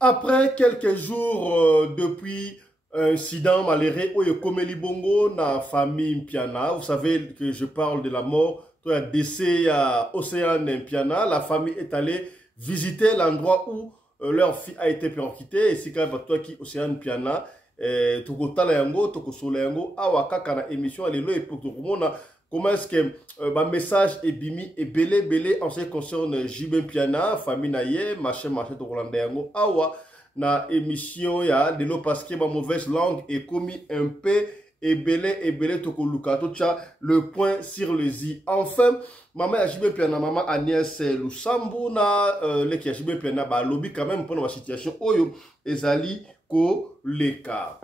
Après quelques jours depuis un incident malheureux où il Komeli Bongo na famille Mpiana, vous savez que je parle de la mort, il y a décès à Océane Mpiana, la famille est allée visiter l'endroit où leur fille a été perquitée, et c'est quand même toi qui Océane Mpiana, tokotala yango, tokosola yango, awa kaka na émission, alelo et pour comment est-ce que ma message est bimi et belé en ce qui concerne Jibin Piana, famille naye, machin to Rolanda yango, awa na émission ya de l'eau parce que ma mauvaise langue est commis un peu et belé toko lukato tcha le point sur les i. Enfin, maman ya Jibin Piana, maman Agnès Lusambu na leki ya Jibin Piana ba lobby quand même pour la situation oyo ezali ko leka.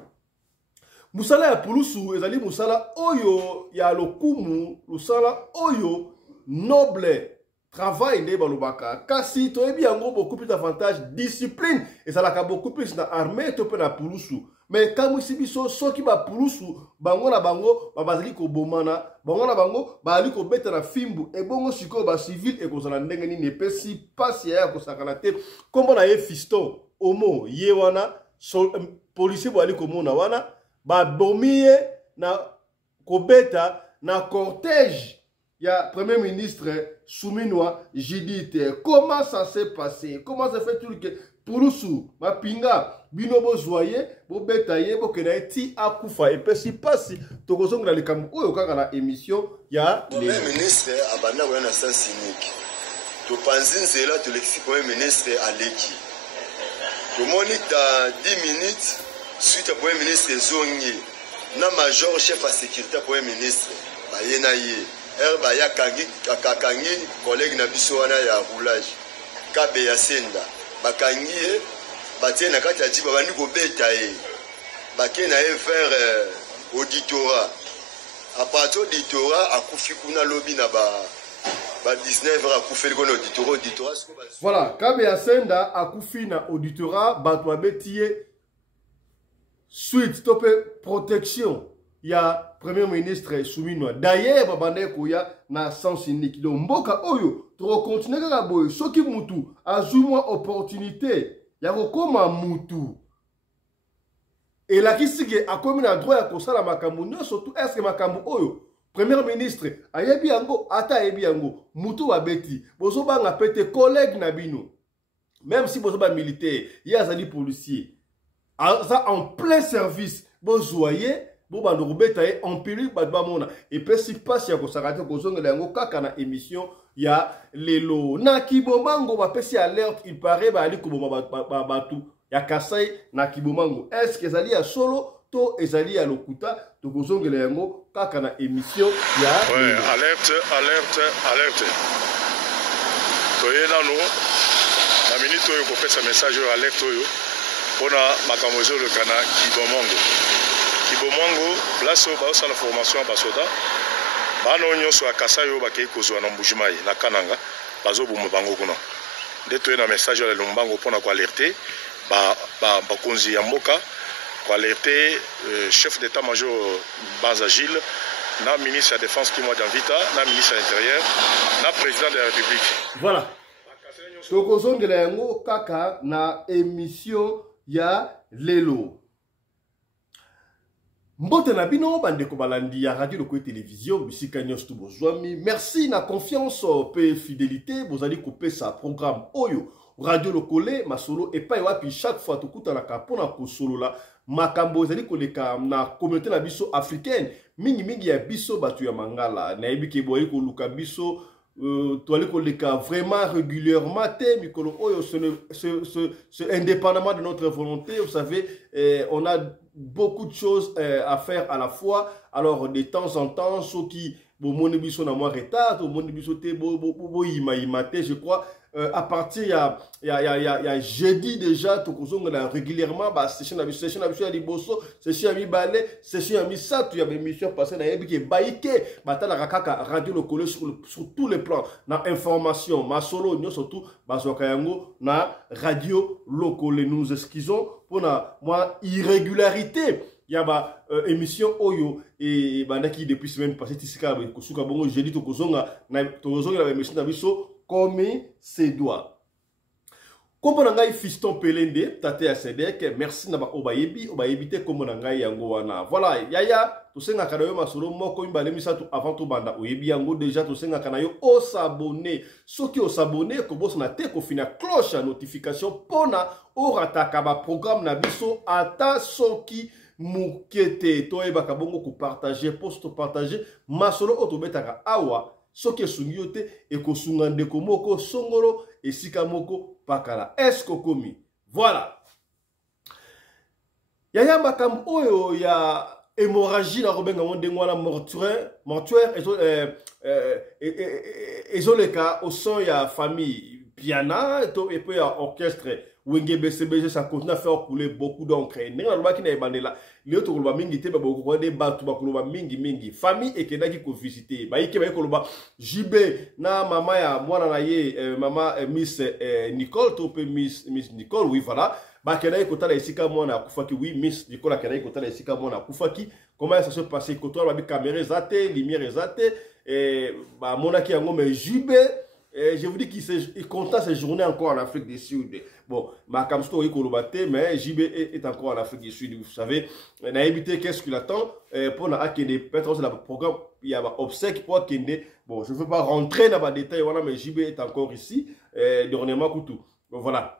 Musala ya pulusu ezali musala oyo ya lokumu, musala oyo noble travail nde balobaka. Kasi toyebi yango beaucoup plus d'avantage discipline ezalaka beaucoup plus na armée to pe na pulusu. Mais kamwisi biso soki ba pulusu bango na bango bazali ko bomana, bango na bango bazali ko beta na fimbu e bongo siko ba civil e kozala ndenge nini epesi pasi ya kosakana te. Kombo na ye fiston omo ye wana policier bali komona wana ba bomie na kobeta na cortège ya premier ministre Souminwa Judith. Comment ça s'est passé? Comment ça fait tout que Pulusu mapinga bino bozoye bo betaye bo kena ti akufa epesi pasi tokozonga likambo oyo kaka na émission ya premier ministre abanda ko na sens unique to panzinzela to lexi premier ministre aleki to monique dans 10 minutes suite à premier ministre Zongi, na major chef à sécurité premier ministre, bayena ye, baya kangi collègue na biso wana ya roulage, kabe ya senda, bakangi ye, batie na kati ya jiba bandi ko beta ye, bakena ye vers auditorat. À partir auditorat akufi kuna lobby na ba 19 heures akufi ko auditorat. Voilà, kabe ya senda akufi na auditorat batwa betie suite topé protection ya premier ministre Souminwa. D'ailleurs babande koya na sens unique. Donc mboka oyo to continuer kaka boyo soki mutu azumwa opportunité ya kokoma mutu et la kisike akomi na droit ya kosala makambo nyonso tout est-ce que makambo oyo premier ministre ayebi yango ata ayebi yango mutu babeti bozo banga pete collègue na bino même si bozo ba militaire ya azali policier ça en plein service, bon joyeux, bon bando betaye en période badbamona et puis si passe ya ko sakate ko zonga yango kaka na émission ya lelo na kibomango ba pesi alerte il paraît ba ali ko boma batu ya kasai na kibomango est-ce que ezali ya solo to ezali ya lokuta to ko zonga yango kaka na émission ya ouais alerte toyena no na minute oyo ko pesa message alerte oyo pona makamozo le kana Kibomango place au la formation basoda bano nyonso akasa yo bakei kozwa na mbujimai na kananga bazo bumu bango kuna ndeto na message ya lombango pona ko alerter ba konzi ya mboka ko alerter chef d'état-major Banza Gilles na ministre de la défense qui moi d'Anvita na ministre de l'intérieur na président de la République. Voilà. Tokozongela yango kaka na émission ya lelo. Mbote na bino bandeko balandi ya radio loko télévision bisika nyonso bozwami. Merci na confiance pe fidélité bozali couper sa programme oyo radio lokole masolo et pas wapi chaque fois tokuta na kapona ko solo la makambo ezali koleka na communauté na biso africaine mingi ya biso batu ya mangala na ebike boye ko luka biso toali koleka vraiment régulièrement te mikolo oyo c'est indépendamment de notre volonté, vous savez, on a beaucoup de choses à faire à la fois. Alors de temps en temps ceux qui bon mon biso na moi retard mon biso te bo imate je crois à partir il y a jeudi déjà tout régulièrement bah session à liboso session à mi balé session à mi ça tu y a des émissions passées na yebi ke baike batala kaka radio lokole sur tous les plans na information ma solo nyo surtout bazoka yango na radio lokole. Nous excusons pour na moi irrégularité. Il y a émission Oyo et bandaki depuis semaine passée tisika kosuka bongo jeudi to kozonga na émission na biso comme c'est doit. Comme on a fiston Pelende, tate ya Sedek, merci naba obayebi te comme on a yango wana. Voilà, yaya, to senga kanayo masolo moko imbale misatu avant to banda oyebi yango déjà to senga kanayo o s'abonner. Soki o s'abonner ko boss na te ko fina cloche à notification pona o rataka ba programme na biso ata soki mukete to ebaka bongo ko partager post partager masolo otobetaka awa soki esungi et ko sunga ndeko moko songoro esika moko pakala esko komi. Voilà. Yaya makam oyo ya hémorragie na robenga mondengwana mortuaire ezoleka au son ya famille piana et puis ya orchestre wenge BCBG ça continue à faire couler beaucoup d'encre. Nenga loba ki na ebandela leo to loba mingi te ba boko de batu ba loba mingi famille ekedaki ko visiter ba yike ba ko loba JB na mama ya mwana na ye mama Miss Nicole to pe Miss Nicole oui voilà ba kedai ko tala esika mwana akufaki oui Miss Nicole kedai ko tala esika mwana akufaki comment ça se passe ko to ba bi caméra zate lumière zate ba mona ki yango mais JB je vous dis qu'il compte ses journées encore en Afrique du Sud. Bon, ma camsto est colobate, mais JB est encore en Afrique du Sud. Vous savez, on a évité qu'est-ce qu'il attend pour na akende. Peut-être c'est le programme, il y a un obsèque pour akende. Bon, je ne veux pas rentrer dans les détails, voilà, mais JB est encore ici. Dernièrement, tout. Bon, voilà.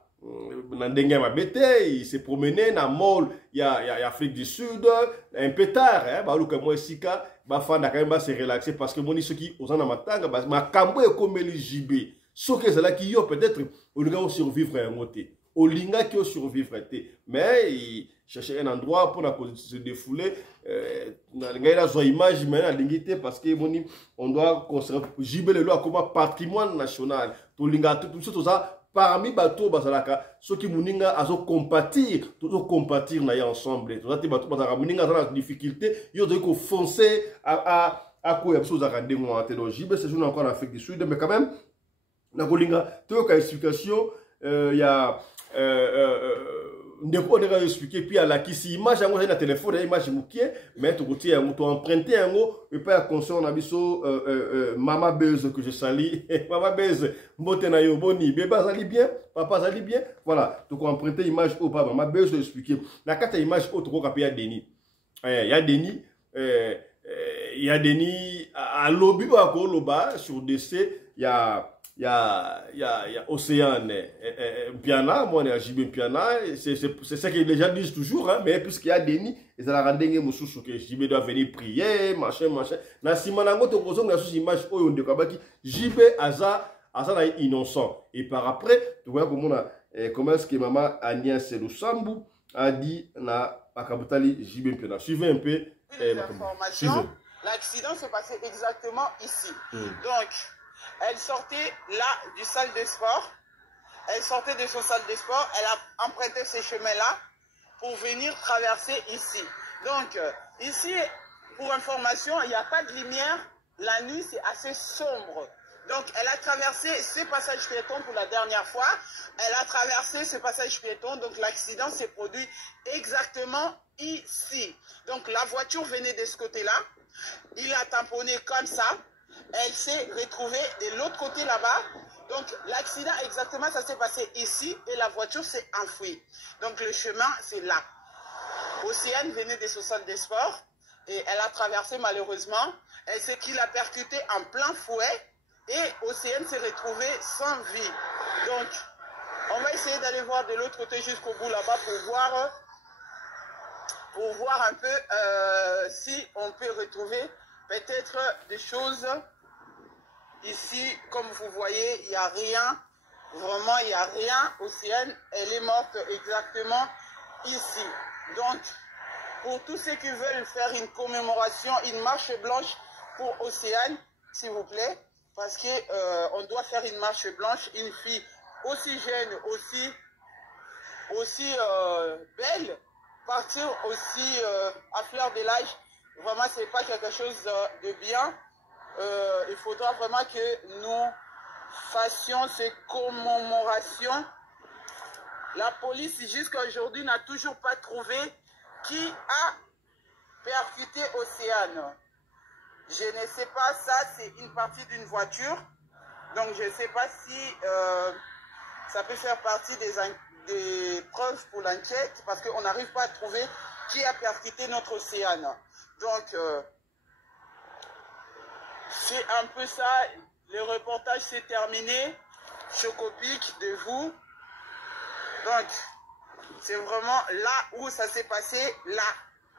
Nandenge mabete, il s'est promené dans le mall, il y a Afrique du Sud, un peu tard, hein, bah, le moi sika, bah, fan quand même se relaxer parce que mon ce qui aux en amatanga, bah, ma cambo est comme les JB. Ce que c'est là qui y a peut-être, au lieu de survivre à un côté, au linga qui survivre à mais il cherchait un endroit pour se défouler, il y a une image, mais la parce que on doit conserver JB le loi comme patrimoine national, tout linga, tout ça. Parmi bateaux basalaka ceux qui muninga azo compatir na ya ensemble tout ça bateau bazaka muninga dans la difficulté yo doit ko foncer à quoi ya chose à rendre moi donc JB c'est jour encore en Afrique du Sud mais quand même na kolinga to ka explication il y a ndeko ndeka expliquer puis à la kisi image yango na téléphone ya image mukie mais to kotie yango to emprunter yango et pas conscient na biso mama Beze que je salue mama Beze mbote na yo boni bébé azali bien papa azali bien voilà to emprunter image au papa mama Beze expliquer na kata image au to ko kapia Denis il y a Denis à lobby ba ko loba sur DC il y a Océane Piana, moi on JB Piana, c'est ça que les gens disent toujours, hein, mais puisqu'il y a Denis, et ça la rend dingue moussou que JB doit venir prier, machin. Na simanango to kozong na sous image oyo ndekabaki JB aza innocent. Et par après, tu vois comment est-ce que maman Agnès Lusambu a dit na Akabutali JB Piana. Suivez un peu l'information. L'accident se passait exactement ici. Donc elle sortait là du salle de sport. Elle sortait de son salle de sport. Elle a emprunté ce chemin-là pour venir traverser ici. Donc, ici, pour information, il n'y a pas de lumière. La nuit, c'est assez sombre. Donc, elle a traversé ce passage piéton pour la dernière fois. Elle a traversé ce passage piéton. Donc, l'accident s'est produit exactement ici. Donc, la voiture venait de ce côté-là. Il a tamponné comme ça. Elle s'est retrouvée de l'autre côté là-bas. Donc l'accident exactement, ça s'est passé ici et la voiture s'est enfouie. Donc le chemin, c'est là. Océane venait de son salle de sport et elle a traversé malheureusement. Elle s'est qu'il a percuté en plein fouet et Océane s'est retrouvée sans vie. Donc on va essayer d'aller voir de l'autre côté jusqu'au bout là-bas pour voir un peu si on peut retrouver peut-être des choses. Ici, comme vous voyez, il n'y a rien. Vraiment, il n'y a rien. Océane, elle est morte exactement ici. Donc, pour tous ceux qui veulent faire une commémoration, une marche blanche pour Océane, s'il vous plaît, parce que on doit faire une marche blanche. Une fille aussi jeune, aussi belle, partir aussi à fleur de l'âge. Vraiment, c'est pas quelque chose de bien. Il faudra vraiment que nous fassions ces commémorations. La police, jusqu'à aujourd'hui, n'a toujours pas trouvé qui a percuté Océane. Je ne sais pas, ça c'est une partie d'une voiture. Donc je ne sais pas si ça peut faire partie des preuves pour l'enquête parce qu'on n'arrive pas à trouver qui a percuté notre Océane. Donc, c'est un peu ça. Le reportage s'est terminé. Chocopic de vous. Donc, c'est vraiment là où ça s'est passé, là,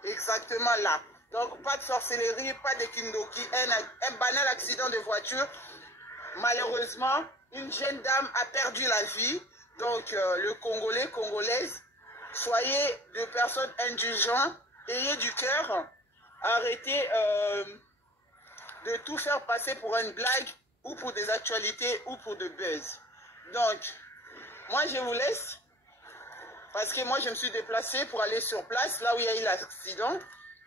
exactement là. Donc, pas de sorcellerie, pas de kindoki, un banal accident de voiture. Malheureusement, une jeune dame a perdu la vie. Donc, le Congolais, Congolaise, soyez de personnes indulgentes, ayez du cœur, arrêtez de tout faire passer pour une blague ou pour des actualités ou pour de buzz. Donc, moi je vous laisse parce que moi je me suis déplacé pour aller sur place, là où il y a eu l'accident.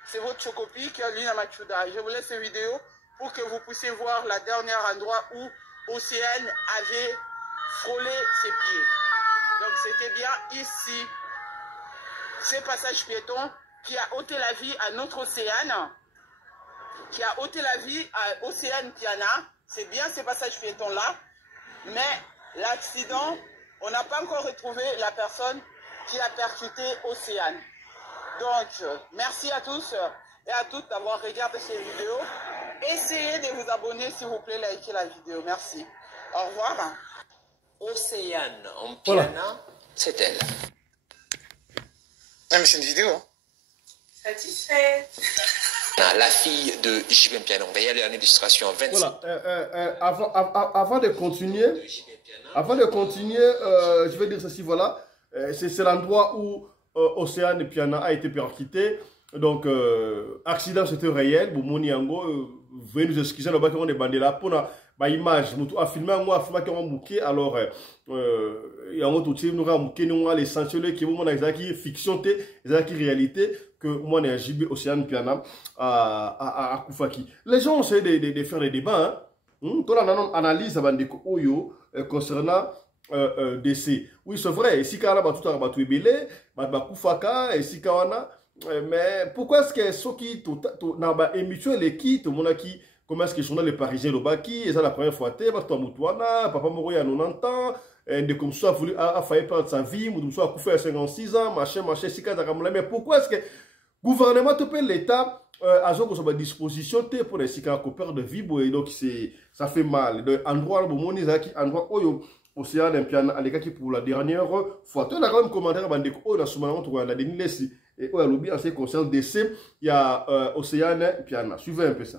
C'est votre Chocopic, Lina Machuda. Je vous laisse cette vidéo pour que vous puissiez voir la dernière endroit où Océane avait frôlé ses pieds. Donc c'était bien ici, ce passage piéton qui a ôté la vie à notre Océane, qui a ôté la vie à Océane Piana. C'est bien ce passage piéton-là, mais l'accident, on n'a pas encore retrouvé la personne qui a percuté Océane. Donc, merci à tous et à toutes d'avoir regardé cette vidéo. Essayez de vous abonner, s'il vous plaît, likez la vidéo. Merci. Au revoir. Océane en Piana, voilà. C'est elle. Ah, mais c'est une vidéo. Satisfait. La fille de JB Piana. On va y aller en illustration 26. Voilà. Avant de continuer, je vais dire ceci, voilà. C'est l'endroit où Océane Piana a été percuté. Donc, accident, c'était réel. Boumoni Yango, veuillez nous excuser, nous avons des bandes là pour la image. Nous avons filmé, moi, filmé qui ont bouqué. Alors, il y a un autre type, nous avons bouqué, nous avons l'essentiel qui est fiction, réalité, que moi, on est JB Océane Piana à Koufaki. Les gens ont essayé de faire des débats. Tout le monde analyse concernant décès. Oui, c'est vrai. Ici, quand on a tout àébélé, Koufaka, ici, quand on a. Mais pourquoi est-ce que ceux qui ont émis les kits, comment est-ce que sont les Parisiens le baki, et ça la première fois, parce que Moutouana, papa Moroya à 90 ans, de comme ça a failli perdre sa vie, Moutouana a coupé à 56 ans, machin, mais pourquoi est-ce que le gouvernement te paie l'État à ce disposition pour les Sika perdre de vie, et donc ça fait mal. Endroit où Océane Piana, à l'écart qui pour la dernière fois, tu as quand même commentaire à la dernière et au lobby en ce qui concerne décès, il y a Océane Piana. Suivez un peu ça.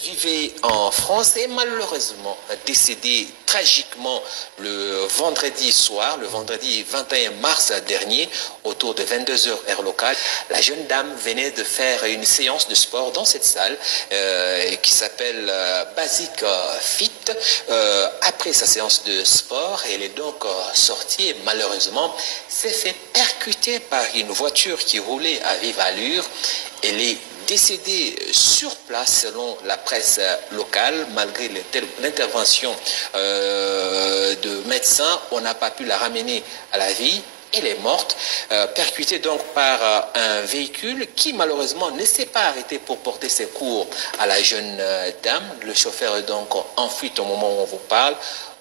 Vivait en France et malheureusement décédé tragiquement le vendredi soir, le vendredi 21 mars dernier, autour de 22h heure locale. La jeune dame venait de faire une séance de sport dans cette salle qui s'appelle Basic Fit. Après sa séance de sport, elle est donc sortie et malheureusement s'est fait percuter par une voiture qui roulait à vive allure. Elle est décédée sur place selon la presse locale. Malgré l'intervention de médecins, on n'a pas pu la ramener à la vie. Elle est morte, percutée donc par un véhicule qui malheureusement ne s'est pas arrêté pour porter secours à la jeune dame. Le chauffeur est donc en fuite au moment où on vous parle.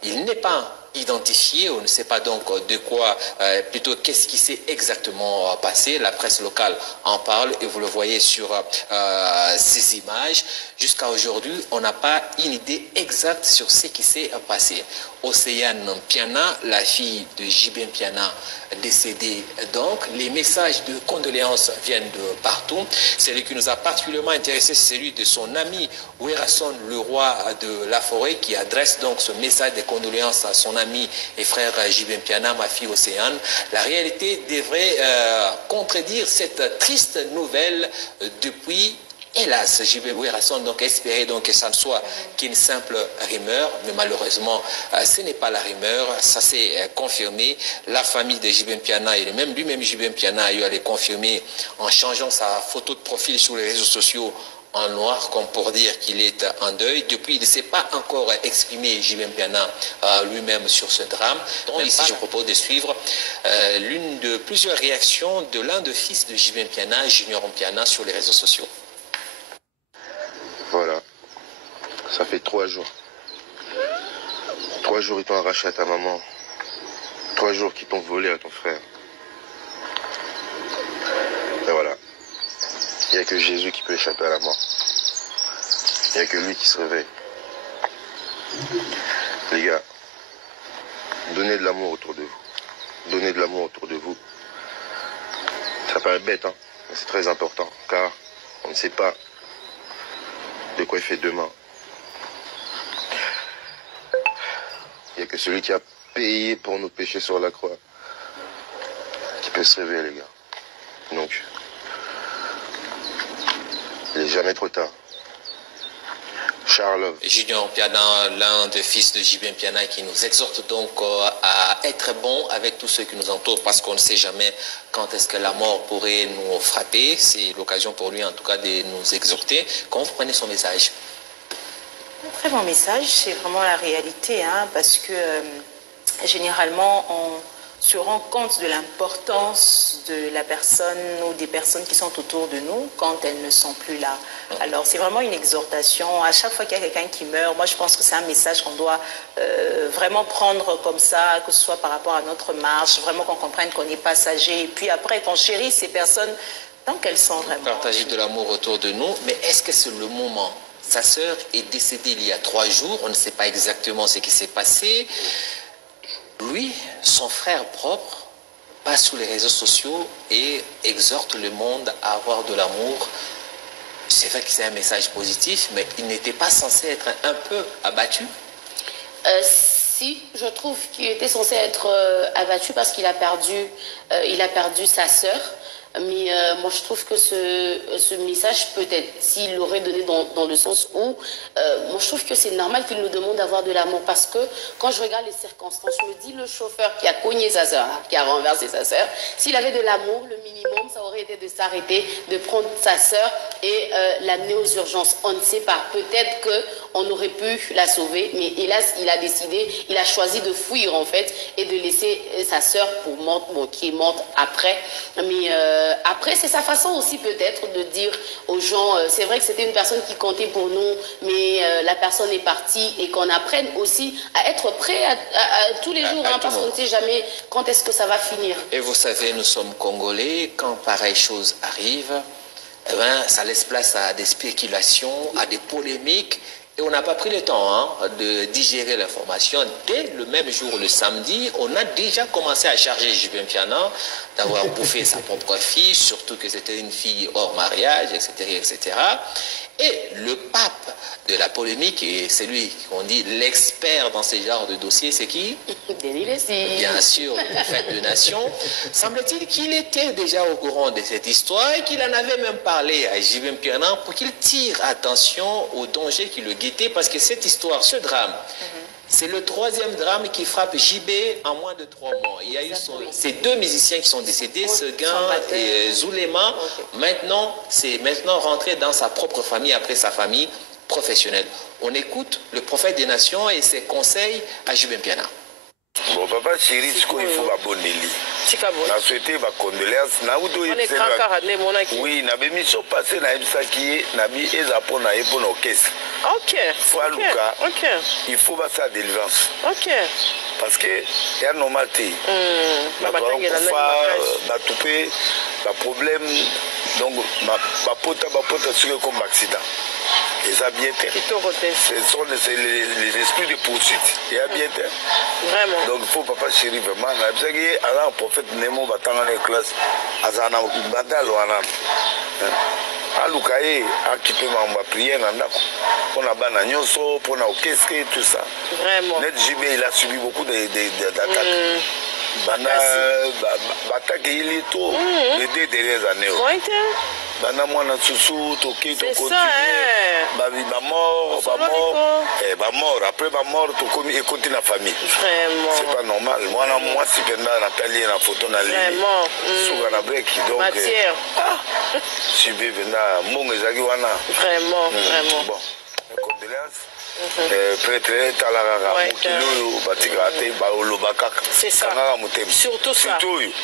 Il n'est pas identifié, on ne sait pas donc de quoi, plutôt qu'est-ce qui s'est exactement passé. La presse locale en parle et vous le voyez sur ces images. Jusqu'à aujourd'hui, on n'a pas une idée exacte sur ce qui s'est passé. Océane Piana, la fille de JB Piana, décédée donc. Les messages de condoléances viennent de partout. Celui qui nous a particulièrement intéressé, c'est celui de son ami Werason, le roi de la forêt, qui adresse donc ce message de condoléances à son ami et frère JB Piana, ma fille Océane. La réalité devrait contredire cette triste nouvelle depuis. Hélas, JB Werason donc espérait donc que ça ne soit qu'une simple rumeur, mais malheureusement, ce n'est pas la rumeur, ça s'est confirmé. La famille de JB Piana et lui-même JB Piana a eu à les confirmer en changeant sa photo de profil sur les réseaux sociaux en noir, comme pour dire qu'il est en deuil. Depuis, il ne s'est pas encore exprimé, JB Piana, lui-même sur ce drame. Donc, ici, je propose de suivre l'une de plusieurs réactions de l'un des fils de JB Piana, Junior Piana, sur les réseaux sociaux. Voilà, ça fait 3 jours. 3 jours, ils t'ont arraché à ta maman. 3 jours qui t'ont volé à ton frère. Et voilà. Il n'y a que Jésus qui peut échapper à la mort. Il n'y a que lui qui se réveille. Les gars, donnez de l'amour autour de vous. Donnez de l'amour autour de vous. Ça paraît bête, hein, mais c'est très important, car on ne sait pas de quoi il fait demain. Il n'y a que celui qui a payé pour nos péchés sur la croix qui peut se réveiller, les gars. Donc, il n'est jamais trop tard. Charles. Junior Mpiana, l'un des fils de JB Mpiana, qui nous exhorte donc à être bon avec tous ceux qui nous entourent, parce qu'on ne sait jamais quand est-ce que la mort pourrait nous frapper. C'est l'occasion pour lui en tout cas de nous exhorter. Comment vous prenez son message? Un très bon message, c'est vraiment la réalité, hein, parce que généralement on se rend compte de l'importance de la personne ou des personnes qui sont autour de nous quand elles ne sont plus là. Alors c'est vraiment une exhortation. À chaque fois qu'il y a quelqu'un qui meurt, moi je pense que c'est un message qu'on doit vraiment prendre comme ça, que ce soit par rapport à notre marche, vraiment qu'on comprenne qu'on est passager. Et puis après qu'on chérisse ces personnes tant qu'elles sont vraiment... Partager de l'amour autour de nous, mais est-ce que c'est le moment? Sa sœur est décédée il y a 3 jours, on ne sait pas exactement ce qui s'est passé. Lui, son frère propre, passe sur les réseaux sociaux et exhorte le monde à avoir de l'amour. C'est vrai que c'est un message positif, mais il n'était pas censé être un peu abattu? Si, je trouve qu'il était censé être abattu parce qu'il a perdu sa sœur. Mais moi, je trouve que ce message, peut-être, s'il l'aurait donné dans le sens où, moi, je trouve que c'est normal qu'il nous demande d'avoir de l'amour. Parce que quand je regarde les circonstances, je me dis, le chauffeur qui a cogné sa sœur, qui a renversé sa sœur, s'il avait de l'amour, le minimum, ça aurait été de s'arrêter, de prendre sa sœur et l'amener aux urgences. On ne sait pas. Peut-être qu'on aurait pu la sauver, mais hélas, il a décidé, il a choisi de fuir, en fait, et de laisser sa sœur qui est morte après. Mais après, c'est sa façon aussi peut-être de dire aux gens, c'est vrai que c'était une personne qui comptait pour nous, mais la personne est partie, et qu'on apprenne aussi à être prêt à tous les jours, hein, parce qu'on ne sait jamais quand est-ce que ça va finir. Et vous savez, nous sommes Congolais, quand pareille chose arrive, eh ben, ça laisse place à des spéculations, à des polémiques. Et on n'a pas pris le temps de digérer l'information. Dès le même jour, le samedi, on a déjà commencé à charger JB Mpiana d'avoir bouffé sa propre fille, surtout que c'était une fille hors mariage, etc., etc. Et le pape de la polémique, et c'est lui qu'on dit l'expert dans ce genre de dossier, c'est qui? Denis Lessi. Bien sûr, le prophète de nation. Semble-t-il qu'il était déjà au courant de cette histoire et qu'il en avait même parlé à JB Mpiana pour qu'il tire attention aux dangers qui le guettaient, parce que cette histoire, ce drame, c'est le 3e drame qui frappe JB en moins de 3 mois. Il y a eu ces 2 musiciens qui sont décédés, Seguin et Zulema. Maintenant, c'est rentré dans sa propre famille, après sa famille professionnelle. On écoute le prophète des nations et ses conseils à JB Mpiana. Bon, papa chéri, il faut abonner. Na souhaité ma condoléance na udo oui na bémission passé na ebisaki na bi ezapo na epo na orchestre. OK. Luka. OK. Il faut pas ça délivrance. OK. Parce que y a normal té. Ba tupé ba problème donc ba pota sur comme accident. Et ça bien fait. Ce sont les esprits de poursuite. Il y a bien fait. Vraiment. Donc il faut papa chéri vraiment. Alors prophète Nemo va dans les classes. Azana Badal ou Anam. Alukaye a quitté ma prière. On a banagnon, on a orchestré et tout ça. Vraiment. Net JB il a subi beaucoup d'attaques. Batak il est tout les 2 dernières années. Bana mwana susu toki to continue ba mort après ba mort to komi écouter la famille. Vraiment. C'est pas normal. Moi si pendant Nathalie na photo na ligne. Vraiment. Souga na break donc. Matière. Si bébé na monga zaki wana. Vraiment, vraiment. Bon. Condoléances. Prêtre talarara mukilo batika ate ba olobaka. C'est ça. Surtout ça.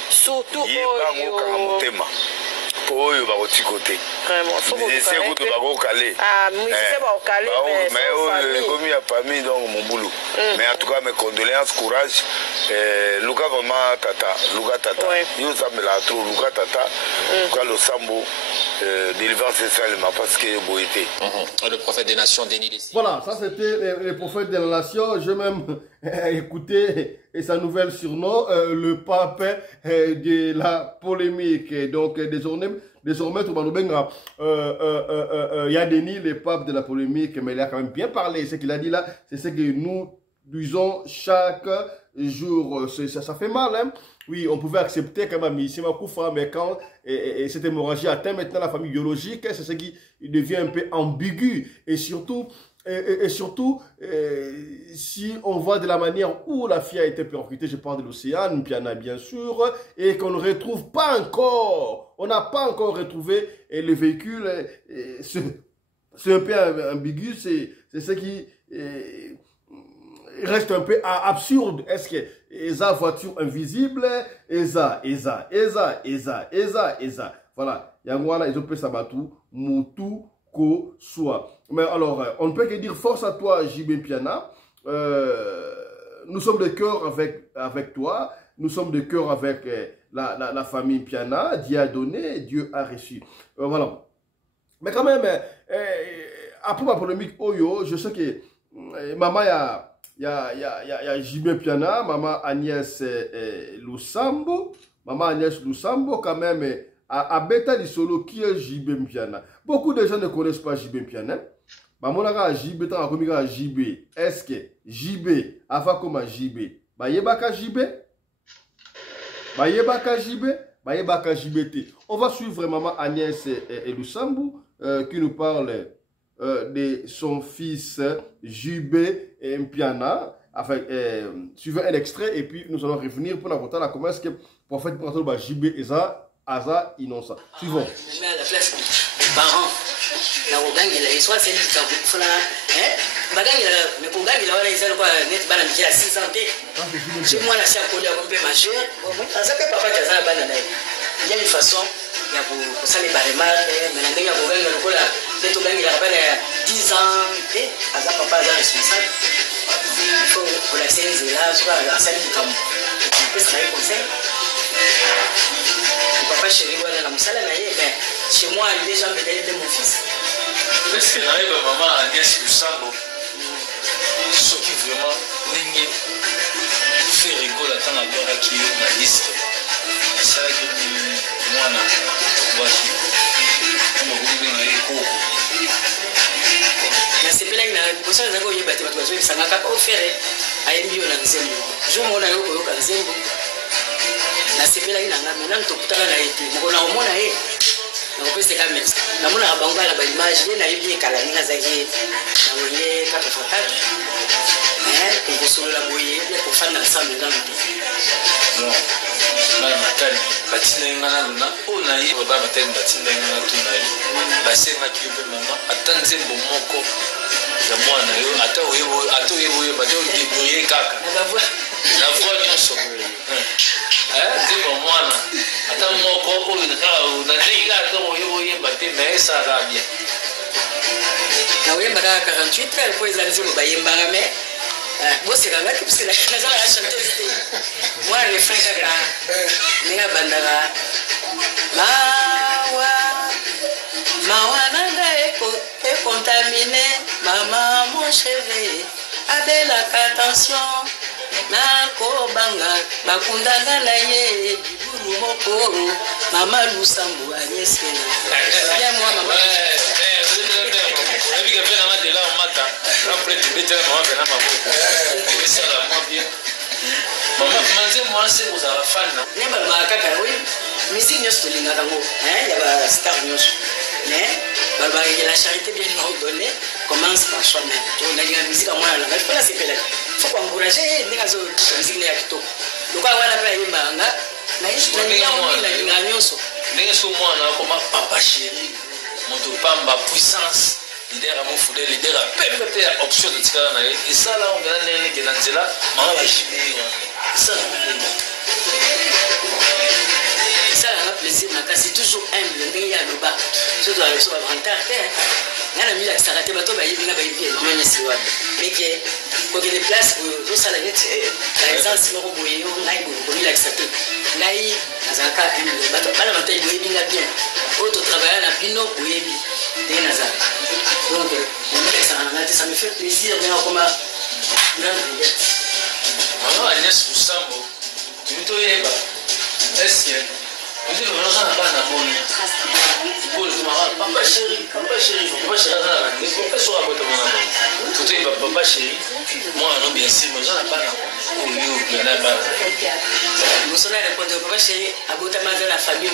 Surtout oyo. oyo bakoti côté musicien kutu bakokale mais oyo ekomi ya famille donc mobulu mais en tout cas mes condoléances courage luka vraiment tata yo osambela trop luka tata luka losambo délivrance salement parce que boye te le prophète des nations Denis Lessi. Voilà, ça c'était le prophète des nations. J'ai même écouté sa nouvelle surnom, le pape de la polémique. Donc désormais tout le monde il y a Denis, le pape de la polémique, mais il a quand même bien parlé. Ce qu'il a dit là, c'est ce que nous disons chaque jour. Ça fait mal, hein? Oui, on pouvait accepter quand même ici, mais quand cette hémorragie atteint maintenant la famille biologique, c'est ce qui devient un peu ambigu. Et surtout, si on voit de la manière où la fille a été percutée, je parle de l'Océan, Mpiana bien sûr, et qu'on ne retrouve pas encore, on n'a pas encore retrouvé le véhicule, c'est un peu ambigu, c'est ce qui reste un peu absurde. Est-ce que Eza voiture invisible, Eza. Voilà. Yangwana, ils ont fait Sabatu, Moutou, Ko, Soit. Mais alors, on ne peut que dire force à toi, JB Mpiana. Nous sommes de cœur avec toi. Nous sommes de cœur avec la famille Mpiana. Dieu a donné, Dieu a reçu. Voilà. Mais quand même, après ma polémique Oyo, je sais que maman il y a JB Mpiana, maman Agnès Lusambo. Maman Agnès Lusambo, quand même, à Beta du Solo, qui est JB Mpiana. Beaucoup de gens ne connaissent pas JB Mpiana. Maman a JB, tant à JB. Est-ce que JB, avant comme JB, Bayebaka JB? Bayebaka JB? Bayebaka JBT. On va suivre maman Agnès Lusambo, qui nous parle de son fils JB Mpiana. Enfin, suivez un extrait et puis nous allons revenir pour la voter la comment est-ce que pour faire pour JB Eza Aza Innocent. Suivons. Parents, na ogangela iswa c'est lui qui fona bagangela mais pour gangela wala izalo kwa net bana mikila 600 te. Chez moi la sia kolia ko pe majeur. Bon, ça fait papa kaza bana naye. Il y a une façon ya ko sale ba remarque mais na ndenge ko gangela ko la neto gangela ka bana 10 ans te aza papa aza responsable. Il faut pour la série là soit la salle du camp. On peut se faire conseil. Papa chéri voilà la musala na ye mais chez moi les gens me donnent de mon fils. Parce que là maman Agnès Lusambo ce qui vraiment n'engue fait rigoler tant la gloire qui est la liste. Ça que moi na voici. Comme vous dites na eko. Na sepela ina kosa za ko yeba te batwa zo sanga ka ofere ayembi yo na nzembo. Jo mona yo ko ka nzembo. Na sepela ina nga mena ntokutana na ete mokona omona ye na kopese ka merci na mona bango na ba image na yebi kala ninga zaki na weye ka tofata ko solo la boye ya ko fana ensemble dans le non na matali batina ngana luna ona yi baba matali batina ngana tuna yi basenga kibe mama atanzembo moko ya mwana yo ata oyo bato débrouiller kaka na bavwa na voix nyonso nzembo mwana ata moko oyo na ndenge ata oyeba te mais esala bien na oyemba kaka 48 heures po ezali nzembo bayembaka mais boseka ngati parce que nazala ya chanteuse te moi refrain kaka ndenge abandaka mawa nanga econtamine mama mon cheveu abelaka attention nakobanga bakundanga na ye libulu moko mama Lusambo Agnès bien moi mama abiga pena madela mata après tu bete mama pena maboko ça la moi bien mama manze moi c'est aux fans nyamba makaka oui musique nyos tolinga kango ya ba star nyos mais baba la charité bien ordonnée commence par soi-même on a une musique à moi là il faut la séparer faut encourager les gars de musique ya kitoko donc wana pa yembanga na ishi na nyonso ndenge so mwana koma papa chéri moto pamba puissance leader à mon foudet leader à pepe option de tikala na et ça là on vient nene ke nanzela mama ba jibiri ça ça a plaisir na kasi toujours humble ndenge Koloba. Surtout à l'option Brancard, il y a la musique qui s'arrête, bateau, il y a une mais que quand il y a des places, tout ça, la net, par exemple, si on a un peu de saté, là, il y a un cas, il y a bien. Autre travail, la pino, oui, des Nazar. Donc, ça me fait plaisir, mais on a une grande vedette. Maman Agnès Moussambo, tu me dis, est-ce que vous êtes vraiment un ban à bonne papa chéri, papa chéri, papa chéri, moi non bien sûr, mais j'en ai pas papa chéri, à la famille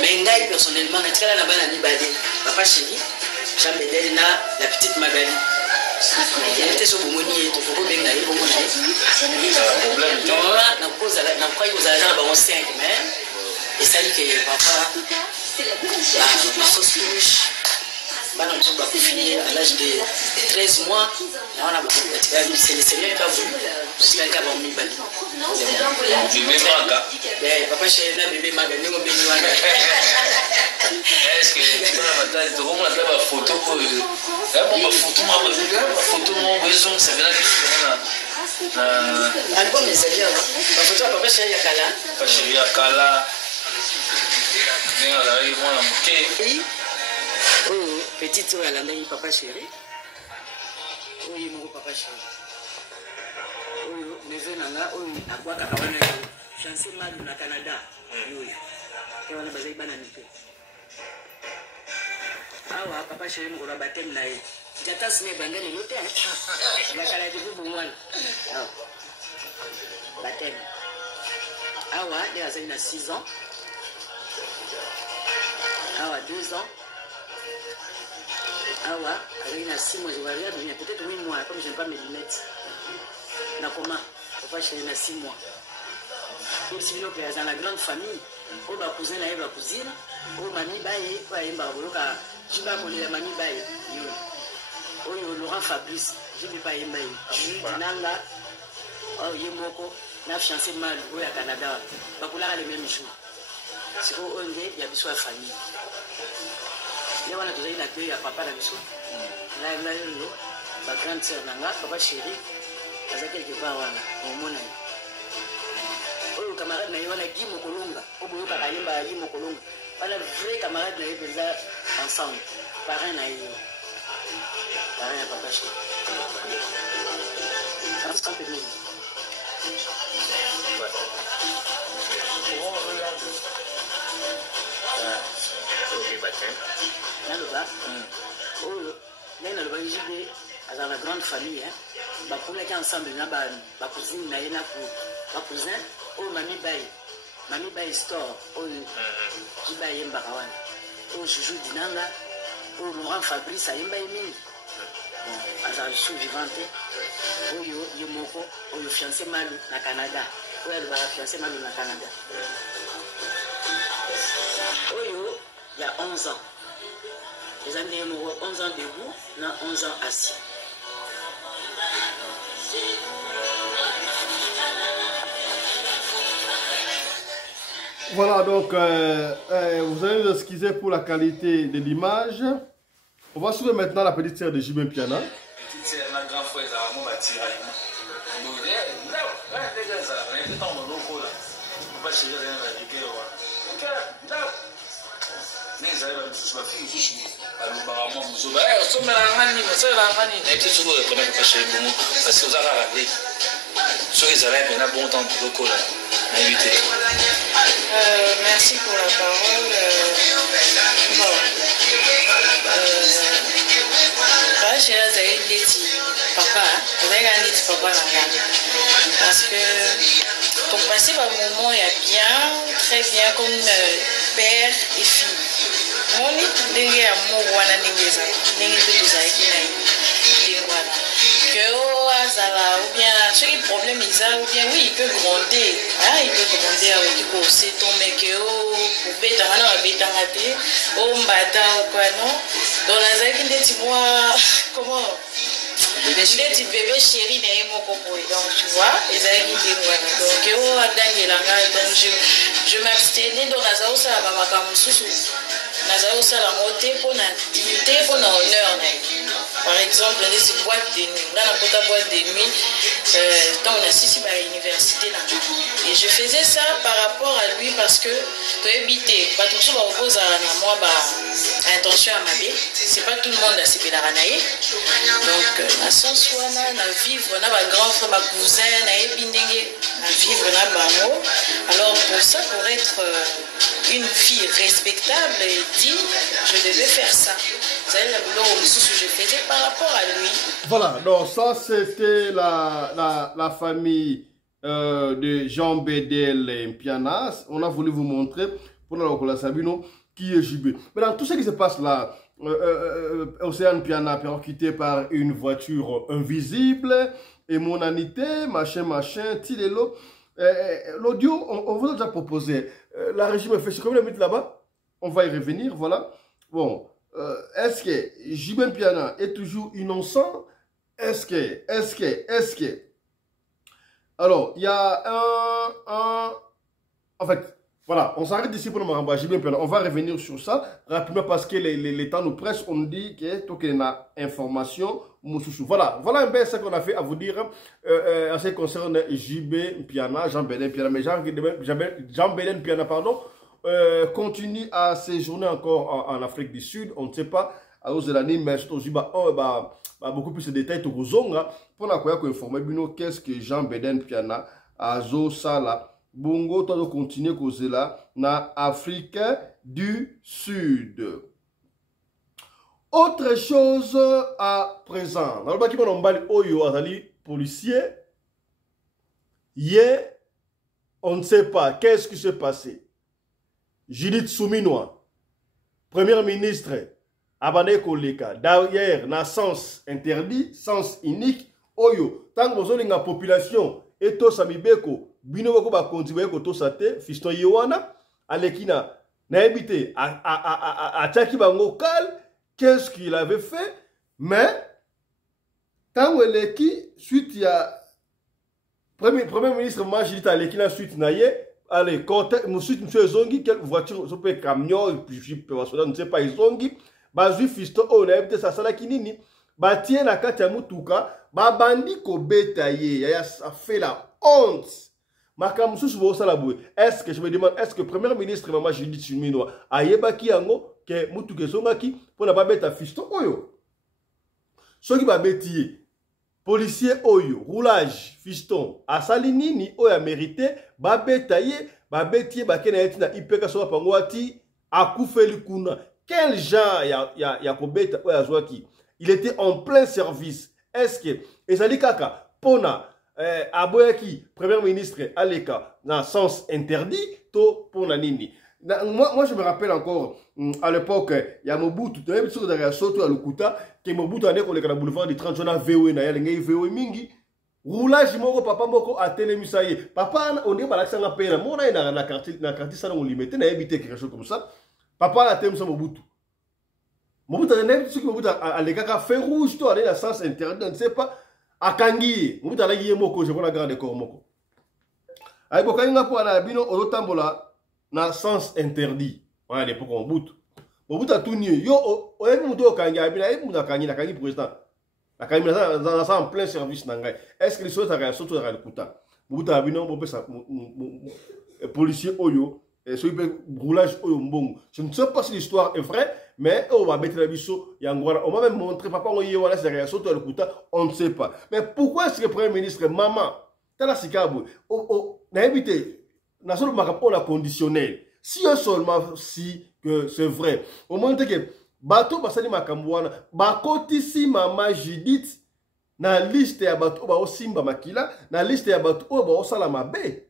mais personnellement, papa chéri, Jean-Bédel, la petite Magali. Elle était sur le monde, il faut bien aller au monde. Et ça dit que papa, la fausse couche, à l'âge de 13 mois, c'est le Seigneur qui a voulu. Je suis allé à mon bébé. Papa, je suis là, bébé Maga, nous sommes bénis. Est-ce que tu as la photo pour la photo, mon besoin, ça vient de l'album des alliés, la photo à papa chéri Yakala. Papa chéri Yakala. Oui, petite soeur, elle a eu papa chéri. Oui, mon papa chéri. Oui, neveu nanga, oui, à quoi Kakawana, chanson mal au Canada. Oui, et on a basé bananité. Ah ouais, papa chéri, mon baptême là. Jata sine bandé le noté. La calade de vous, moi. Baptême. Ah ouais, il a 6 ans. Ah ouais, 2 ans. Ah ouais, il a 6 mois, je vois rien, mais peut-être 8 mois, comme je n'aime pas mes lunettes. Na comment papa chéri na 6 mois. Et si nous sommes dans la grande famille, on va cousin et va cousine, on m'a mis baillé, on va y avoir je vais appeler la mamie baillé. Oh, Laurent Fabrice, je ne vais pas y aller. Jules Nanga, oh, Yemoko, n'a chancé mal au Canada, va couler les mêmes jours. C'est qu'on il y a besoin de famille. Il y a toujours une accueil à papa la besoin. Là, ma grande soeur Nanga, papa chéri, à quelque part, au monde. Oh, camarade, il y a Guy Mokolonga, au bout de la Guy Mokolonga. On a vrai camarade, il y a ensemble. Parrain, il y a parrain à papa chéri. Ça, c'est un peu mieux. Dans la grande famille, pour les ensemble, ma cousine, ma cousin, oh, Mamie Baye Store, oh, Jibaye Mbarawan, oh, Joujou Dinanga, oh, Laurent Fabrice, Ayembaye Mini, bon, à sous-vivante, oh, Yomoko, oh, le fiancé Malou, na Canada, oh, elle va fiancé Malou, na Canada. Oh, il y a 11 ans. Les années 11 ans debout, 11 ans assis. Voilà, donc vous allez nous excuser pour la qualité de l'image. On va suivre maintenant la petite sœur de Jibin Piana. Petite sœur, ma grande frère, ça va bâtir. Merci pour la parole. Parce que ton passé par moment est bien, très bien comme père et fille. Mon idée à moi, ou bien ceux qui problème ou bien oui il peut gronder il peut gronder avec quoi c'est ton mec pour bêta oh mbata ou quoi non dans la zaki ndeti moi comment neti bébé chéri na ye moko boye donc tu vois ezalaki ndenge wana donc o adangelanga donc je m'abstenais donc nazala kosala bamakambo mosusu nazala kosala yango te mpona dignité mpona honneur na ye par exemple neti boîte de nuit nga nakota boîte de nuit ntango nasisi bauniversité nanga et je faisais ça par rapport à lui parce que toyebi te bato mosusu bakokozala na mwa intention ya mabe c'est pas tout le monde asepelaka na ye donc na sens wana na vivre na bagrand frère bacousin nayebi ndenge na vivre na bango alors pour ça pour être une fille respectable et digne je devais faire ça. Je faisais par rapport à lui. Voilà, donc ça c'était la famille de Jean Bédel Mpiana. On a voulu vous montrer pour la Sabino qui est JB. Mais dans tout ce qui se passe là, Océane Mpiana percuté par une voiture invisible, et monanité, machin, Tilelo. L'audio, on vous a déjà proposé. La régie me fait, c'est combien de minutes là-bas? On va y revenir, voilà. Bon. Est-ce que JB Mpiana est toujours innocent? Est-ce que alors il y a en fait voilà, on s'arrête ici pour le moment. JB Mpiana, on va revenir sur ça rapidement parce que les temps nous pressent. On dit que tout qu'il y a information voilà un peu ce qu'on a fait à vous dire en ce qui concerne JB Mpiana, Jean Bédel Mpiana, mais Jean Bédel Mpiana, pardon. Continue à séjourner encore en Afrique du Sud. On ne sait pas à cause de l'année, mais beaucoup plus de détails pour informer qu'est-ce que Jean Bédel Mpiana a Sala Bongo doit continuer cause là na Afrique du Sud. Autre chose à présent. Dans le bâtiment on bali oyo azali policier. Hier, on ne sait pas qu'est-ce qui s'est passé. Judith Souminois, Premier ministre, Abane Koleka, derrière, na sens interdit, sens unique, oyo, tant que la population et to samibeko, bino bako ba kontibuye ko to sate, fiston yewana, alekina, na ebité, a tchaki bango kal, qu'est-ce qu'il avait fait, mais, tant que leki, suite ya, Premier ministre, moi, Judith alekina suite na ye, allez, quand monsieur Zongi, quelle voiture, je peux camion, je peux ne sais pas, Zongi, bazu fisto, on a été ça, la kinini, batien la katiamoutuka, bandi ko betaye, ça fait la honte. Makamusu subo salaboué. Est-ce que je me demande, est-ce que Premier ministre, maman Judith Souminois, a yebaki yango, ke mutuke zongaki, pour na ba beta fisto, oyo. Soki ba betiye. Policier oyo, roulage, fiston, asali nini, oyo mérité, ba betaye, ba betiye, ba kena yetina, ipeka soa pangwati, akufeli kuna. Quel genre ya kobeta oyo azwaki? Il était en plein service. Est-ce que, ezali kaka, pona, aboyaki, Premier ministre, aleka, dans sens interdit, to pona nini. Moi, je me rappelle encore, à l'époque, il y a Mobutu, tu as vu derrière Soto à Lukuta, que Mobutu a dit qu'on est dans le boulevard du 30 juin, VOE, na yalengay VOE mingi, roulage moko, papa moko, a télémisaye. Papa, on est pas l'accent à payer, mon aïe, na quartier, ça, on limite, na évité quelque chose comme ça. Papa, a télémisé Mobutu. Mobutu a dit que Mobutu a les gars fait rouge, toi, aller dans sens interdit, on ne sait pas, à Kangi, Mobutu a dit moko, je vois la grande corps moko. Aïe, Bokaïnga pour la bino, au tambola, na sens interdit. Voilà l'époque on bout. On bout à tout nier. Yo, on est monté au Kangi, na Kangi président. La Kangi dans en plein service nangai. Est-ce que les choses à surtout à l'écouta? Bout à bino, bon ça policier oyo, et ce roulage oyo mbongo. Je ne sais pas si l'histoire est vraie, mais on va mettre la biseau yangwara. On m'a même montré papa on y voilà c'est surtout à l'écouta, on ne sait pas. Mais pourquoi est-ce que le Premier ministre maman tala sikabu na évité na solo on a conditionnel. Si seulement si que c'est vrai. Au moment que bateau basali makambwana bakotisi mama Judith na liste ya bateau ba osimba makila na liste ya bateau ba osala mabe.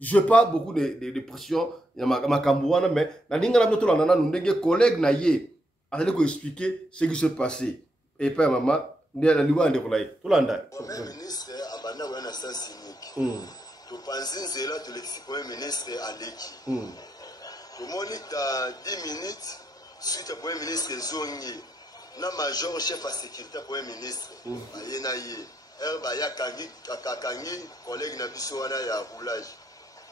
Je parle beaucoup de pression ya makambwana mais na ninga na bateau na ndenge collègue na ye allait ko expliquer ce qui s'est passé. Et pas maman ne la liwa ndeko na ye. Tolanda. Premier ministre abanda wana sens unique. Tu penses que là, tu le Premier ministre Aleki. Tu montes à 10 minutes suite au Premier ministre Zongi. na major chef à sécurité premier ministre aye na ye ba ya kangi collègue na biso wana ya roulage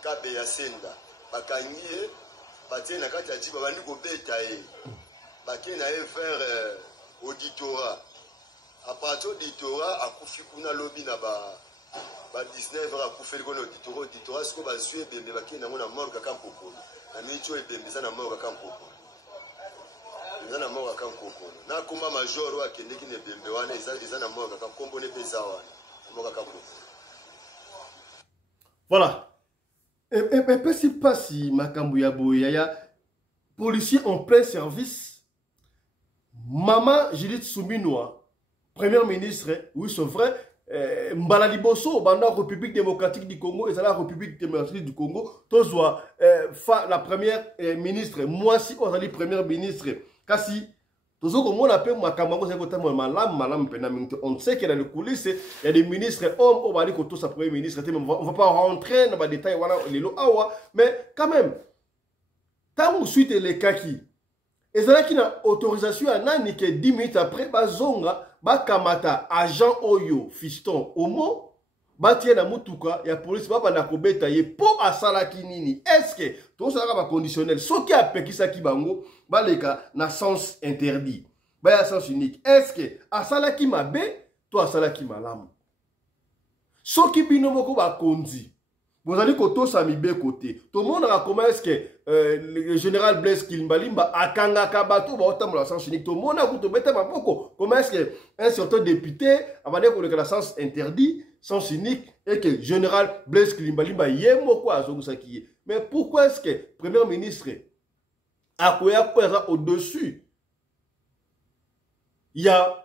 kabe ya senda bakangi ye batie na kati ya jiba bandi kobeta ye bakei na ye vers auditorat à partir auditorat akufi kuna lobi na ba 19 heures akufeli kona auditorat siko bazwi ebembe bakei nango na morgue kaka nkokolo na micho ebembe eza na morgue kaka nkokolo eza na morgue kaka nkokolo na kuma major oyo akendeki na ebembe wana eza na morgue kaka nkombo ne mpe eza wana morgue kaka nkokolo. Voilà. Et si pas si makambo ya boyaya policier en plein service Maman Judith Suminwa première ministre oui c'est vrai Mbala Liboso banda République démocratique du Congo et la République démocratique du Congo tozwa la première ministre moi si on a première ministre kasi tozo comme on appelle makambo c'est côté malam pena minute on sait qu'il y a le coulisses il y a des ministres hommes on va dire que tout sa premier ministre on va pas rentrer dans les détails voilà les lo awa mais quand même tant suite les kaki et ça qui na autorisation à nani que 10 minutes après bazonga bakamata agent oyo fiston omo batie na mutuka ya police baba na kobeta ye po asalaki nini est-ce que to sala ba conditionnel soki apekisa ki bango baleka na sens interdit ba ya sens unique est-ce que asalaki mabe to asalaki malamu soki bino moko ba kondi vous allez koto sami be côté tout le monde a comment est-ce que le général Blaise Kilimbalimba akanga kabato ba otambo la sens unique tout le monde a koto beta maboko comment est-ce que un certain député avale ko le sens interdit sens unique et que général Blaise Kilimbalimba yemo quoi azongusaki mais pourquoi est-ce que premier ministre akoya quoi au-dessus il y a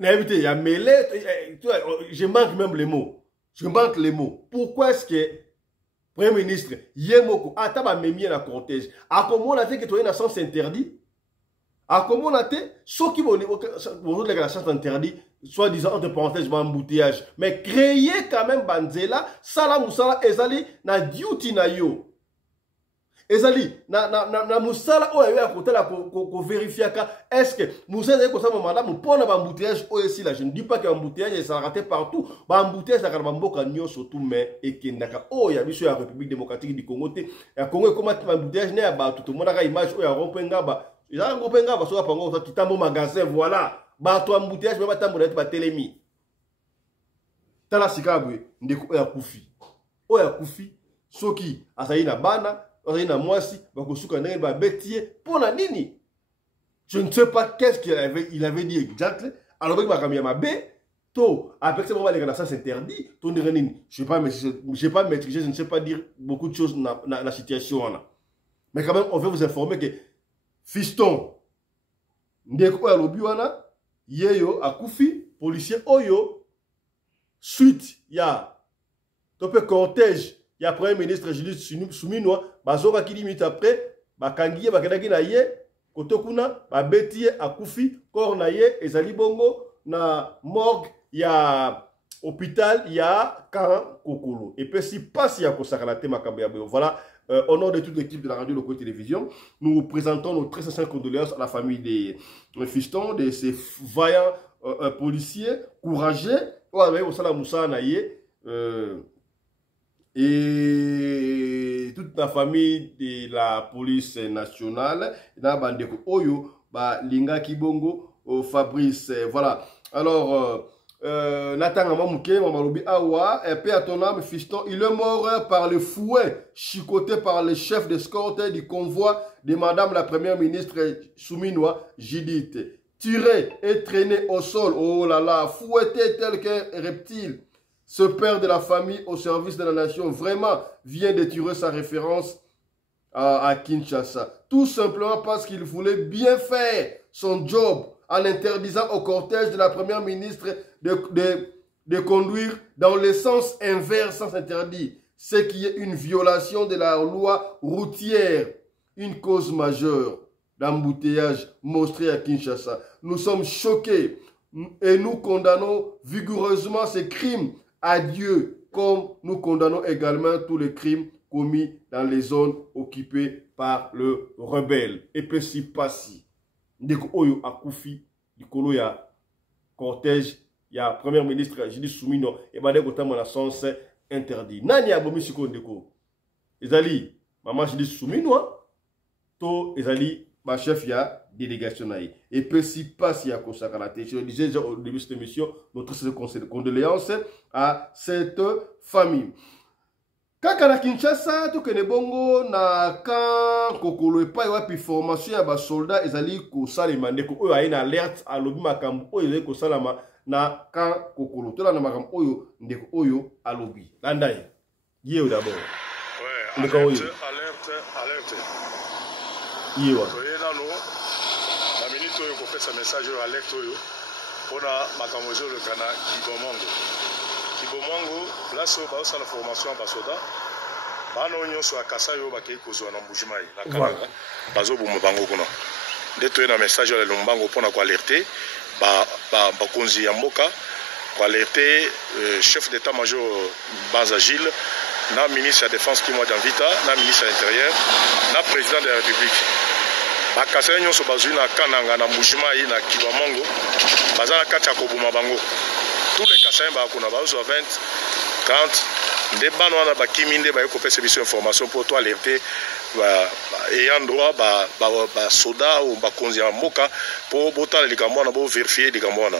il y a mêlé je manque même les mots. Je manque les mots. Pourquoi est-ce que Premier ministre, Yemoko, Ataba Memie la cortège, a comment on a fait que tu as un sens interdit? A comment on a fait ceux qui vont dire la sens interdit, soit disant entre parenthèses, embouteillage, mais créer quand même Banzela, Sala Moussala, Ezali, na duty na yo. Ezali, na Moussala, ou à côté là, qu'on vérifie est-ce que Moussala, comme ça, madame, pour un embouteillage, aussi là, je ne dis pas qu'un embouteillage, ça a raté partout. Embouteillage, ça a raté surtout, mais, et qu'il n'y a pas, oh, il y a monsieur la République démocratique du Congo, il y a Congo, comment tu embouteillage, n'est pas tout le monde a une image, il y a Rompengaba, il y a Rompengaba, soit pas encore, tu t'as mon magasin, voilà, bah, toi, embouteillage, mais pas mon être, télémi. T'as la cigaboué, ndeko, ya Koufi. Oh, ya Koufi, Soki, Asaï na Bana, na mwasi bakosuka ndenge ba betie pona nini je ne sais pas qu'est-ce qu'il avait dit exact alors que bakamia mabe to avec ce moment les connaissances interdit to ndenge nini je sais pas maîtriser je ne sais pas dire beaucoup de choses dans la situation là mais quand même on veut vous informer que fiston ndeko ya lobi wana yeyo akufi policier oyo suite ya topé cortège il y a premier ministre Judith Suminwa bazoka ki limite après bakangiye bakendaki na ye kotokuna babetie akufi corps na ye ezali bongo na morgue ya hôpital ya Karan Kokolo et puis si passe ya kosakala te makambo ya boyo voilà au nom de toute l'équipe de la radio Loco Télévision nous présentons nos très sincères condoléances à la famille des fistons de ces vaillants policiers courageux au sala Moussa na ye et toute la famille de la police nationale na bandeko oyo ba linga kibongo Fabrice voilà alors Nathan Mamouké Mamaloubi Awa paix à ton âme fiston il est mort par le fouet chicoté par le chef d'escorte du convoi de madame la première ministre Suminwa Judith tiré et traîné au sol oh là là fouetté tel qu'un reptile. Ce père de la famille au service de la nation vraiment vient de tirer sa référence à Kinshasa. Tout simplement parce qu'il voulait bien faire son job en interdisant au cortège de la première ministre de conduire dans le sens inverse sans interdit. Ce qui est une violation de la loi routière. Une cause majeure d'embouteillage montré à Kinshasa. Nous sommes choqués et nous condamnons vigoureusement ces crimes à Dieu, comme nous condamnons également tous les crimes commis dans les zones occupées par le rebelle. Et puis si pas si. ndeko oyo akufi likolo ya cortège ya premier ministre Judith Soumino et bade kotama na sens interdit. Nani abomi siko ndeko ezali maman Judith Soumino to ezali ma chef ya délégation naï. Et puis si pas si y a consacré, je le disais au début de cette émission, notre condoléances à cette famille. Quand à Kinshasa, tout que ne bongo na quand kokolo et pas y a formation à bas soldats, ils allaient ko salima ne ko a une alerte à l'obi makambo o ils ko salama na quand kokolo to la na makambo oyo ndeko oyo à l'obi. Landai. Yé d'abord. Ouais, alerte. Yewa. La minute oyo ko pesa message oyo alerte oyo pona makambo le kana Kibomango place oyo bazosala formation ya basoda bana oyo nyonso ya kasa oyo bakei kozwa na mbujimai na kananga bazoboma bango kuna nde toye na message oyo lombango mpona koalerte bakonzi ya mboka koalerte chef d'état major Banza Gilles na ministre ya défense Kimwa Janvita na ministre ya l'intérieur na président de la république bakasa nyonso bazwi na kananga na mbujimai na Kibomango baza na kati ya koboma bango. Tous les Kassaïens bakuna bazo 20 30 des bano wana bakimi nde ba kopesa biso information pour toi alerter ayant droit ba soda ou bakonzi ya mboka pour botala likambo na bo vérifier likambo na.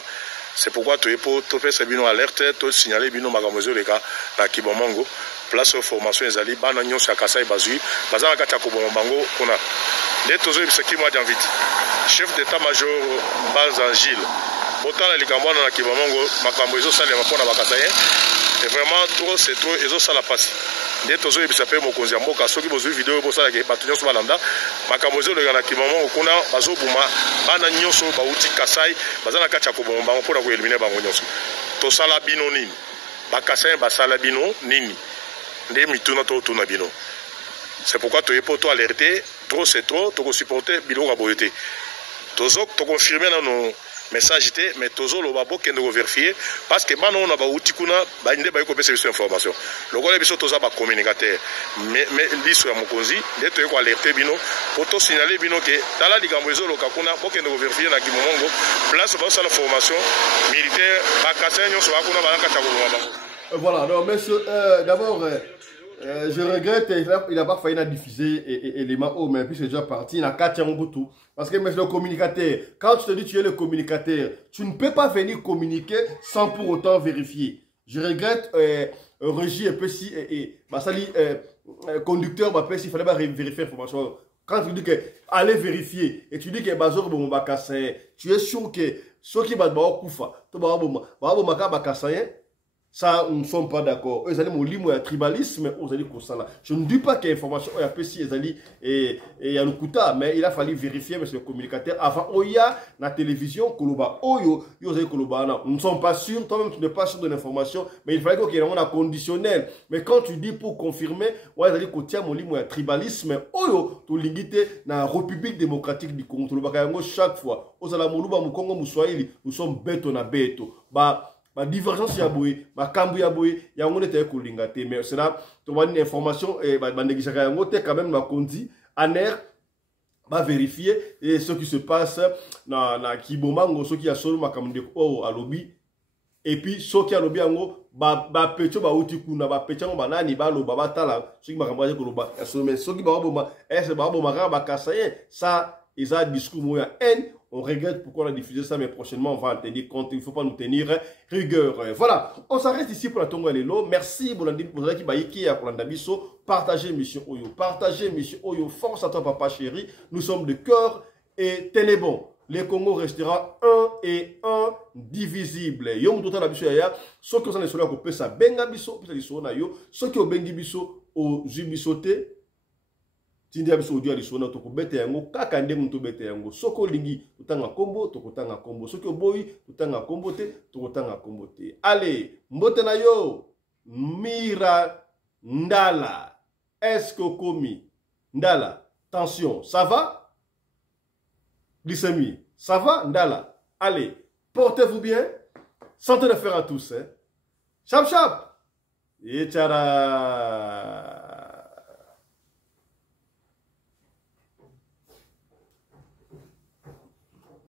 C'est pourquoi tu es pour pesa bino alerte to signaler bino makambo leka na Kibomango place de formation ezali bana nyonso ya Kasai bazui baza na kati ya koboma bango kuna nde tozo bisa Kimwa Janvita chef d'état major Banza Gilles Autant les Camerounais qui vont makambo ils ont ça les rapports na Kassaïen et vraiment trop c'est trop ils ont ça la passe des tozo et ça fait mon konzi mboka soki bozo vidéo bo ça ke batunyo so balanda makambo zo le na kimamo kuna bazo buma bana nyonso ba uti Kasai bazana kacha ko bomba pour ko éliminer bango nyonso to sala bino nini ba Kasai ba sala bino nini nde mituna to tuna bino. C'est pourquoi tu es pour toi alerter trop c'est trop to supporter bilo ka boyete tozo to confirmer na no message té mais toujours le babo kende vérifier parce que bana on a ba uti kuna ba inde ba ko pesa biso information lokola biso toza ba communicateur mais biso ya mokonzi nde to ko alerter bino pour to signaler bino que tala likambo ezolo ka kuna bo kende vérifier na Kibomango place ba sa la formation militaire ba kasenyo so akuna ba ka ta. Voilà, non monsieur d'abord je regrette, il n'a pas failli la diffuser élément haut, mais puis c'est déjà parti, il a 4 ans tout. Parce que mais le communicateur, quand tu te dis tu es le communicateur, tu ne peux pas venir communiquer sans pour autant vérifier. Je regrette, Régie et Pessi et Massali, conducteur, il fallait pas vérifier l'information. Quand tu dis que allez vérifier et tu dis que Bazor tu es sûr que ceux qui battent Koufa, ça, nous ne sommes pas d'accord. Ils allaient mon limo tribalisme, ils allaient comme ça là. Je ne dis pas qu'il y a information, il y a Pessi, ils allaient et il y a le Kouta, mais il a fallu vérifier, monsieur le communicateur. Avant, il y a la télévision, Koloba, Oyo, ils Koloba, non. Nous ne sommes pas sûrs, toi-même tu n'es pas sûr de l'information, mais il fallait qu'il y ait un conditionnel. Mais quand tu dis pour confirmer, ouais, ils allaient côté mon limo tribalisme, Oyo, tu l'ingité dans la République démocratique du Congo, chaque fois. Aux Alamoluba, Mukongo, Moussoaili, nous sommes bêtes, on a bêtes. Ma divergence ya boy, ma kambu ya boy, ya ngone te ko lingate mais c'est là to une information et ba négligera ngote quand même ma kondi aner va vérifier et ce qui se passe na Kibomango ce qui a solo makamde o alobi et puis ce qui a lobi ngo ba pecho ba uti kuna ba pecho ba nani ba lo ba tala ce qui makambo ko lo ba so mais ce qui ba boma est ba boma ba kasaye ça ils a discours moya haine. On regrette pourquoi on a diffusé ça, mais prochainement on va en tenir compte. Il ne faut pas nous tenir rigueur. Voilà, on s'arrête ici pour la Tongo Lelo. Merci pour partagez mission Oyo. Partagez mission Oyo. Force à toi, papa chéri. Nous sommes de cœur et tenez bon. Le Congo restera un et indivisible. Yom total biso ya. Ceux qui sont les soldats qui ça benga biso, puis les soldats yo. Ceux qui ont bengi biso au jubisoté. Tindia biso audio alisona to kubete yango kaka nde muntu bete yango soko lingi tutanga kombo to kutanga kombo soki oboyi tutanga kombo te to kutanga kombo te. Allez mbote na yo Mira Ndala Escocomi Ndala tension ça va glycémie ça va Ndala allez portez-vous bien santé de fer à tous hein. Chap chap et tchara.